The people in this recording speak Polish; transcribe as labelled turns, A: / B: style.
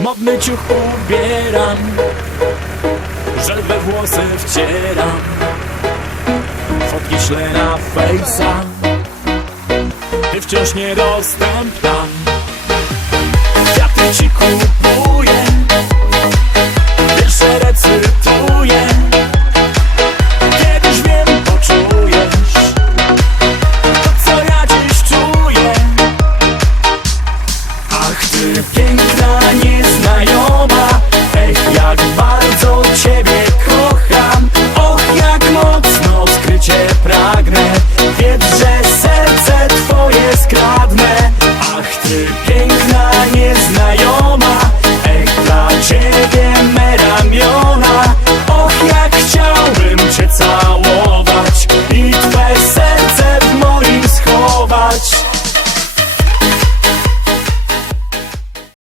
A: Modny ciuch ubieram Żel we włosy wcieram. Fotki ślę na fejsa Ty wciąż niedostępna. Kwiaty ci kupuję Wiersze recytuję. Kiedyś wiem, poczujesz To co ja dziś czuję. Ach ty piękna nieznajoma skradnę. Ach ty piękna nieznajoma Ech dla ciebie me ramiona. Och jak chciałbym cię całować I twe serce w moim schować